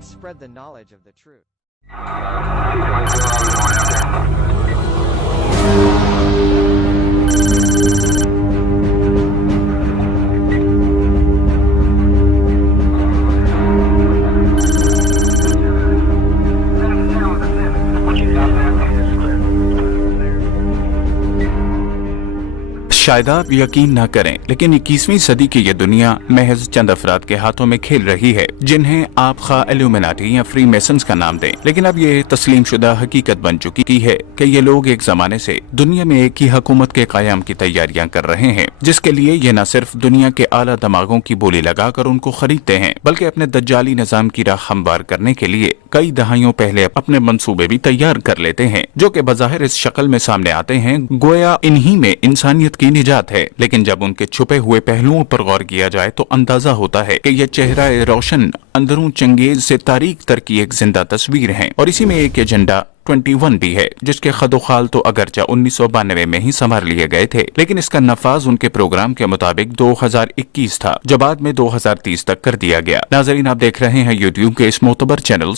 Let's spread the knowledge of the truth. शायद आप यकीन ना करें, लेकिन 21वीं सदी की ये दुनिया महज चंद अफराद के हाथों में खेल रही है, जिन्हें आप खा इल्यूमिनाटी या फ्री मेसन्स का नाम दें। लेकिन अब ये तस्लीम शुदा हकीकत बन चुकी है कि ये लोग एक जमाने से दुनिया में एक ही हुकूमत के कायम की तैयारियां कर रहे हैं, जिसके लिए ये न सिर्फ दुनिया के आला दमागों की बोली लगाकर उनको खरीदते हैं, बल्कि अपने दज्जाली निजाम की राह हमवार करने के लिए कई दहाइयों पहले अपने मंसूबे भी तैयार कर लेते हैं, जो कि बज़ाहिर इस शक्ल में सामने आते हैं गोया इन्हीं में इंसानियत की निजात है। लेकिन जब उनके छुपे हुए पहलुओं पर गौर किया जाए तो अंदाजा होता है कि यह चेहरा रोशन अंदरों चंगेज से तारीख तर की एक जिंदा तस्वीर है। और इसी में एक एजेंडा 21 भी है, जिसके खदोखाल तो अगरचा 1992 में ही संभाल लिए गए थे, लेकिन इसका नफाज उनके प्रोग्राम के मुताबिक 2021 था, जो बाद में 2030 तक कर दिया गया। नाजरीन, आप देख रहे हैं यूट्यूब के इस मोतबर चैनल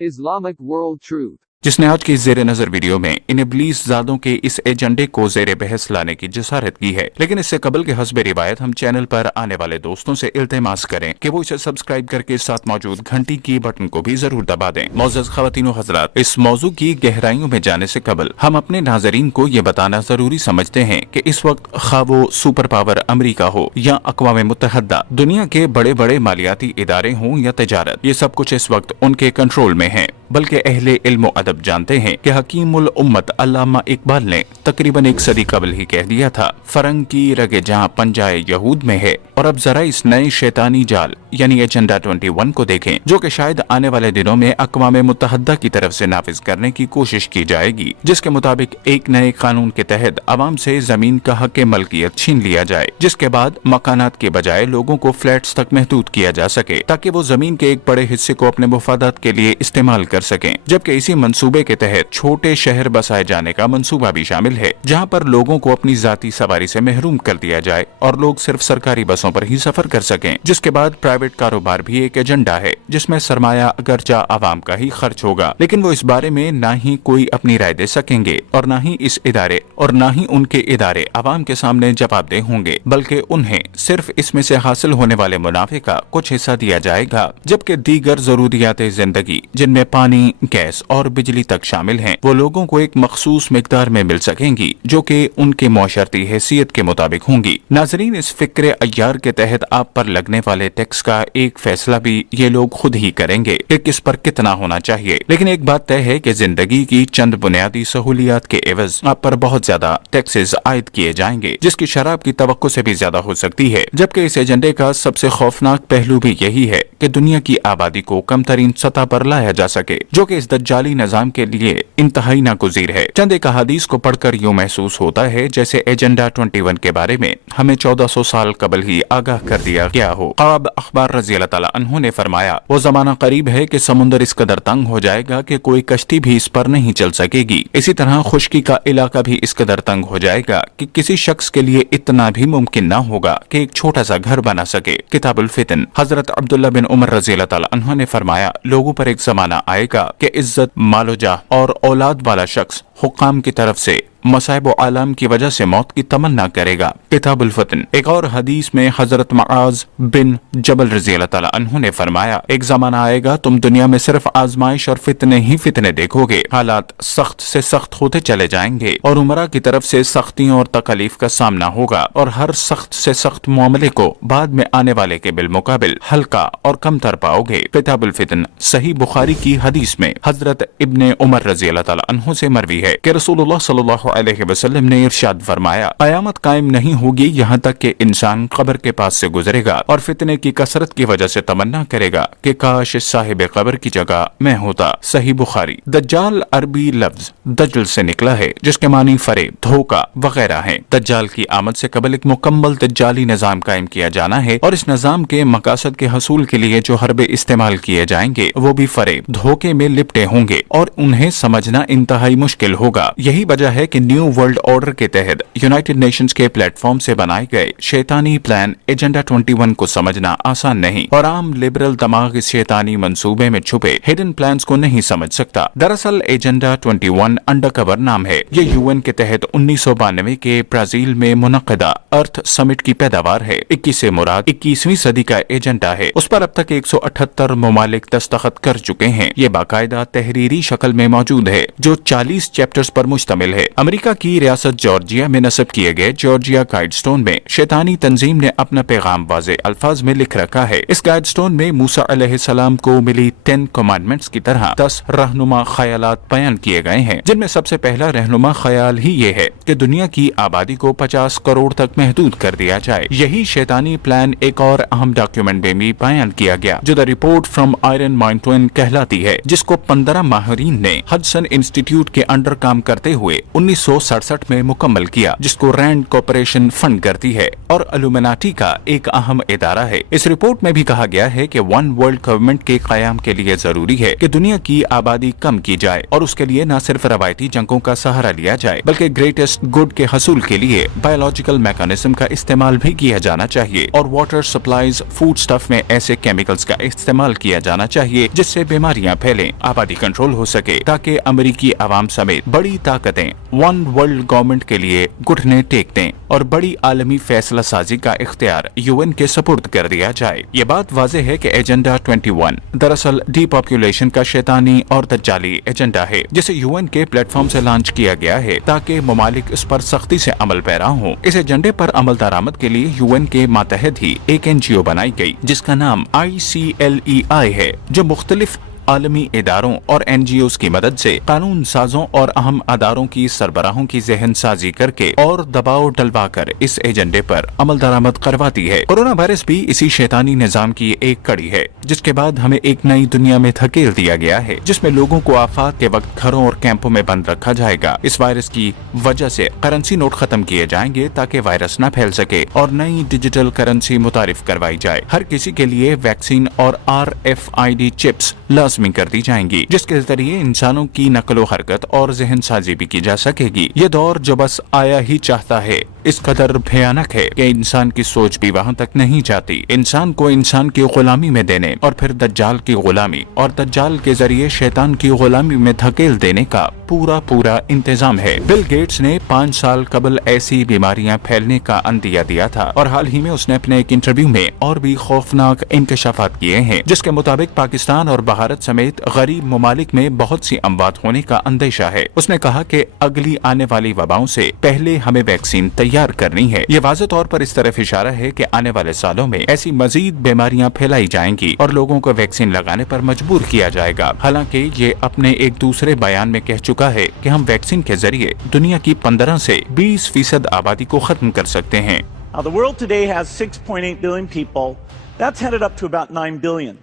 Islamic World Truth, जिसने आज की जेर नजर वीडियो में इन इब्लीस जादों के इस एजेंडे को जेर बहस लाने की जसारत की है। लेकिन इससे कबल के हस्बे रिवायत हम चैनल पर आने वाले दोस्तों से इल्तिमास करें कि वो इसे सब्सक्राइब करके साथ मौजूद घंटी की बटन को भी जरूर दबा दें। मोअज़्ज़ज़ ख़वातीन व हज़रात, इस मौजू की गहराइयों में जाने से कबल हम अपने नाजरीन को ये बताना जरूरी समझते हैं कि इस वक्त खा वो सुपर पावर अमरीका हो या अक़वाम मुत्तहदा, दुनिया के बड़े बड़े मालियाती इदारे हों या तजारत, ये सब कुछ इस वक्त उनके कंट्रोल में है। बल्कि अहले इल्म अदब जानते हैं कि हकीमुल उम्मत अल्लामा इकबाल ने तकरीबन एक सदी कबल ही कह दिया था, फरंग की रगे जहां पंजाए यहूद में है। और अब जरा इस नए शैतानी जाल यानी एजेंडा 21 को देखें, जो कि शायद आने वाले दिनों में अक़वाम मुत्तहदा की तरफ से नाफिज करने की कोशिश की जाएगी, जिसके मुताबिक एक नए कानून के तहत अवाम से जमीन का हक मलकियत छीन लिया जाए, जिसके बाद मकानात के बजाय लोगों को फ्लैट्स तक महदूद किया जा सके, ताकि वो जमीन के एक बड़े हिस्से को अपने मुफादात के लिए इस्तेमाल कर सकें। जबकि इसी मंसूबे के तहत छोटे शहर बसाए जाने का मंसूबा भी शामिल है, जहां पर लोगों को अपनी जाती सवारी से महरूम कर दिया जाए और लोग सिर्फ सरकारी बसों पर ही सफर कर सकें। जिसके बाद प्राइवेट कारोबार भी एक एजेंडा है, जिसमें सरमाया अगरचा आवाम का ही खर्च होगा, लेकिन वो इस बारे में न ही कोई अपनी राय दे सकेंगे और न ही इस इदारे और न ही उनके इदारे आवाम के सामने जवाबदेह होंगे, बल्कि उन्हें सिर्फ इसमें से हासिल होने वाले मुनाफे का कुछ हिस्सा दिया जाएगा। जबकि दीगर जरूरियात जिंदगी, जिनमें पानी, गैस और बिजली तक शामिल हैं, वो लोगों को एक मखसूस मिकदार में मिल सकेंगी, जो कि उनके मौशरती हैसियत के मुताबिक होंगी। नाजरीन, इस फिक्र अय्यार के तहत आप पर लगने वाले टैक्स का एक फैसला भी ये लोग खुद ही करेंगे कि किस पर कितना होना चाहिए। लेकिन एक बात तय है कि जिंदगी की चंद बुनियादी सहूलियात के एवज आप पर बहुत ज्यादा टैक्सेस आयद किए जाएंगे, जिसकी शराब की तवक्को से भी ज्यादा हो सकती है। जबकि इस एजेंडे का सबसे खौफनाक पहलू भी यही है कि दुनिया की आबादी को कम तरीन सतह पर लाया जा सके, जो कि इस दज्जाली निजाम के लिए इंतहाई नागुज़ीर है। चंद एक हदीस को पढ़कर यूं महसूस होता है जैसे एजेंडा 21 के बारे में हमें 1400 साल कबल ही आगाह कर दिया गया हो। क़ाब अखबार रज़ी अल्लाह तआला अन्हु ने फरमाया, वो जमाना करीब है कि समुद्र इस कदर तंग हो जाएगा कि कोई कश्ती भी इस पर नहीं चल सकेगी। इसी तरह खुश्की का इलाका भी इस कदर तंग हो जाएगा कि किसी शख्स के लिए इतना भी मुमकिन न होगा कि एक छोटा सा घर बना सके। किताबुल फितन हजरत अब्दुल्ला बिन उमर रज़ी अल्लाह तआला अन्हु ने फरमाया, लोगों पर एक जमाना आएगा कि इज्जत, मालोजाह और औलाद वाला शख्स हुक्काम की तरफ से मसाइब आलम की वजह से मौत की तमन्ना करेगा। किताबुल फतन। एक और हदीस में हजरत मुआज बिन जबल रज़ी अल्लाह तआला अन्हु ने फरमाया, एक जमाना आएगा तुम दुनिया में सिर्फ आजमाइश और फितने ही फितने देखोगे। हालात सख्त से सख्त होते चले जाएंगे और उमरा की तरफ से सख्तियों और तकलीफ का सामना होगा और हर सख्त से सख्त मामले को बाद में आने वाले के बिलमुकाबिल हल्का और कमतर पाओगे। किताबुल फितन। सही बुखारी की हदीस में हजरत इब्ने उमर रज़ी अल्लाह तआला अन्हु से मरवी है कि रसूलुल्लाह सल्लल्लाहु अलैहि वसल्लम ने इरशाद फरमाया, कयामत कायम नहीं होगी यहाँ तक कि इंसान कब्र के पास से गुजरेगा और फितने की कसरत की वजह से तमन्ना करेगा कि काश इस साहिब कब्र की जगह मैं होता। सही बुखारी। दज्जाल अरबी लफ्ज दज्जल से निकला है, जिसके मानी फरेब, धोखा वगैरह है। दज्जाल की आमद से कबल एक मुकम्मल दज्जाली निजाम कायम किया जाना है और इस निजाम के मकासद के हसूल के लिए जो हरबे इस्तेमाल किए जाएंगे वो भी फरेब, धोखे में लिपटे होंगे और उन्हें समझना इंतहाई मुश्किल होगा। यही वजह है कि न्यू वर्ल्ड ऑर्डर के तहत यूनाइटेड नेशंस के प्लेटफॉर्म से बनाए गए शैतानी प्लान एजेंडा 21 को समझना आसान नहीं और आम लिबरल दिमाग इस शैतानी मंसूबे में छुपे हिडन प्लान्स को नहीं समझ सकता। दरअसल एजेंडा 21 अंडरकवर नाम है। ये यूएन के तहत 1992 के ब्राजील में मुनक्किदा अर्थ समिट की पैदावार है। 21 से मुराद 21वीं सदी का एजेंडा है। उस पर अब तक 178 ममालिक दस्तखत कर चुके हैं। ये बाकायदा तहरीरी शक्ल में मौजूद है जो 40 चैप्टर्स पर मुश्तमिल है। अमेरिका की रियासत जॉर्जिया में नस्ब किए गए जॉर्जिया गाइडस्टोन में शैतानी तंजीम ने अपना पैगाम वाज़े अल्फाज में लिख रखा है। इस गाइडस्टोन में मूसा अलैहिस्सलाम को मिली 10 कमांडमेंट्स की तरह 10 रहनुमा ख्यालात बयान किए गए हैं, जिनमें सबसे पहला रहनुमा ख्याल ही ये है कि दुनिया की आबादी को 50 करोड़ तक महदूद कर दिया जाए। यही शैतानी प्लान एक और अहम डॉक्यूमेंट में भी बयान किया गया जो the report from iron mine twin कहलाती है, जिसको 15 माहिरीन ने हडसन इंस्टीट्यूट के अंडर काम करते हुए 1967 में मुकम्मल किया, जिसको रैंड कॉर्पोरेशन फंड करती है और इल्यूमिनाटी का एक अहम इदारा है। इस रिपोर्ट में भी कहा गया है कि वन वर्ल्ड गवर्नमेंट के कयाम के लिए जरूरी है कि दुनिया की आबादी कम की जाए और उसके लिए न सिर्फ रवायती जंगों का सहारा लिया जाए बल्कि ग्रेटेस्ट गुड के हसूल के लिए बायोलॉजिकल मैकेनिज्म का इस्तेमाल भी किया जाना चाहिए और वाटर सप्लाईज फूड स्टफ में ऐसे केमिकल्स का इस्तेमाल किया जाना चाहिए जिससे बीमारियां फैलें, आबादी कंट्रोल हो सके, ताकि अमेरिकी आवाम समेत बड़ी ताकतें वन वर्ल्ड गवर्नमेंट के लिए घुटने टेक दें और बड़ी आलमी फैसला साजी का इख्तियार यूएन के सपुर्द कर दिया जाए। ये बात वाज़ेह है कि एजेंडा 21 दरअसल डीपॉपुलेशन का शैतानी और दज्जाली एजेंडा है, जिसे यूएन के प्लेटफॉर्म से लॉन्च किया गया है ताकि ममालिक इस पर सख्ती से अमल पैरा हों। इस एजेंडे पर अमल दरामद के लिए यूएन के मातहत ही एक एनजीओ बनाई गई जिसका नाम ICLEI है, जो मुख्तलिफ आलमी इदारों और NGOs की मदद से कानून साजों और अहम अदारों की सरबराहों की जहन साजी करके और दबाव डलवा कर इस एजेंडे पर अमल दरामद करवाती है। कोरोना वायरस भी इसी शैतानी निजाम की एक कड़ी है, जिसके बाद हमें एक नई दुनिया में धकेल दिया गया है जिसमें लोगों को आफात के वक्त घरों और कैंपों में बंद रखा जाएगा। इस वायरस की वजह से करेंसी नोट खत्म किए जाएंगे ताकि वायरस न फैल सके और नई डिजिटल करेंसी मुतारिफ करवाई जाए। हर किसी के लिए वैक्सीन और RFID चिप्स लाजमी कर दी जाएंगी, जिसके जरिए इंसानों की नकलो हरकत और जहन साजी भी की जा सकेगी। ये दौर जो बस आया ही चाहता है इस कदर भयानक है कि इंसान की सोच भी वहाँ तक नहीं जाती। इंसान को इंसान की गुलामी में देने और फिर दज्जाल की गुलामी और दज्जाल के जरिए शैतान की गुलामी में धकेल देने का पूरा इंतजाम है। बिल गेट्स ने 5 साल कबल ऐसी बीमारियां फैलने का अंदिया दिया था और हाल ही में उसने अपने एक इंटरव्यू में और भी खौफनाक इंकशाफात किए हैं, जिसके मुताबिक पाकिस्तान और भारत समेत गरीब ममालिक में बहुत सी अमवात होने का अंदेशा है। उसने कहा कि अगली आने वाली वबाओं से पहले हमें वैक्सीन तैयार करनी है। ये वाज़ेह तौर पर इस तरफ इशारा है कि आने वाले सालों में ऐसी मजीद बीमारियां फैलाई जाएंगी और लोगों को वैक्सीन लगाने पर मजबूर किया जाएगा। हालांकि ये अपने एक दूसरे बयान में कह चुका है कि हम वैक्सीन के जरिए दुनिया की 15 से 20% आबादी को खत्म कर सकते हैं। Now, the world today has 6.8 billion people. That's headed up to about 9 billion.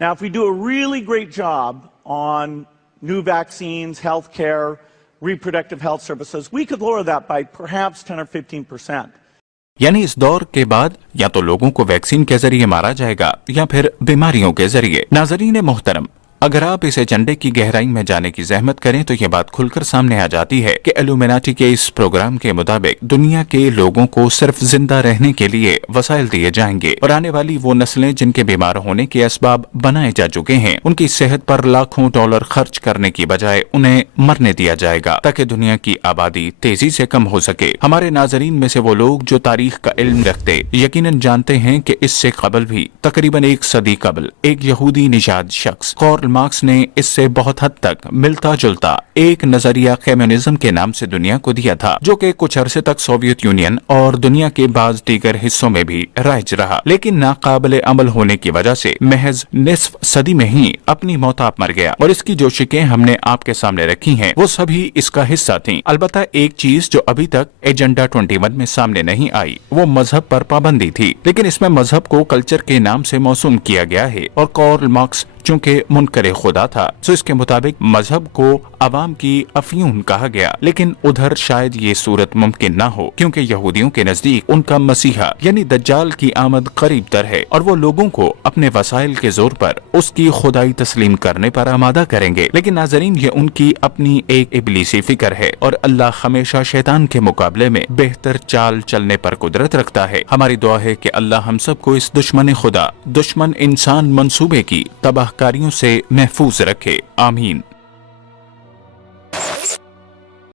Now, if we do a really great job on new vaccines, healthcare, reproductive health services, we could lower that by perhaps 10 or 15%. यानी इस दौर के बाद या तो लोगों को vaccine के जरिए मारा जाएगा या फिर बीमारियों के जरिए। नाज़रीन मोहतरम, अगर आप इस एजेंडे की गहराई में जाने की जहमत करें तो ये बात खुलकर सामने आ जाती है कि इल्यूमिनाटी के इस प्रोग्राम के मुताबिक दुनिया के लोगों को सिर्फ जिंदा रहने के लिए वसाइल दिए जाएंगे और आने वाली वो नस्लें जिनके बीमार होने के असबाब बनाए जा चुके हैं उनकी सेहत पर लाखों डॉलर खर्च करने की बजाय उन्हें मरने दिया जाएगा ताकि दुनिया की आबादी तेजी से कम हो सके। हमारे नाजरीन में से वो लोग जो तारीख का इल्म रखते यकीनन जानते हैं कि इससे कबल भी तकरीबन 1 सदी कबल एक यहूदी निजाद शख्स कार्ल मार्क्स ने इससे बहुत हद तक मिलता जुलता एक नजरिया कम्युनिज्म के नाम से दुनिया को दिया था, जो कि कुछ अरसे तक सोवियत यूनियन और दुनिया के बाज दीगर हिस्सों में भी राइज रहा, लेकिन नाकाबिले अमल होने की वजह से महज निस्फ सदी में ही अपनी मौत आप मर गया। और इसकी जो शिकें हमने आपके सामने रखी हैं वो सभी इसका हिस्सा थीं। अलबत्ता एक चीज जो अभी तक एजेंडा 21 में सामने नहीं आई वो मजहब पर पाबंदी थी, लेकिन इसमें मजहब को कल्चर के नाम से मौसूम किया गया है और कार्ल मार्क्स चूंकि मुनकर खुदा था तो इसके मुताबिक मजहब को अवाम की अफ्यून कहा गया, लेकिन उधर शायद ये सूरत मुमकिन न हो क्योंकि यहूदियों के नजदीक उनका मसीहा यानी दज्जाल की आमद करीब तर है और वो लोगों को अपने वसाइल के जोर पर उसकी खुदाई तस्लीम करने पर आमादा करेंगे। लेकिन नाजरीन, ये उनकी अपनी एक इबलीसी फिक्र है और अल्लाह हमेशा शैतान के मुकाबले में बेहतर चाल चलने पर कुदरत रखता है। हमारी दुआ है कि अल्लाह हम सबको इस दुश्मन खुदा, दुश्मन इंसान मंसूबे की तबाहकारियों से महफूज रखे। आमीन।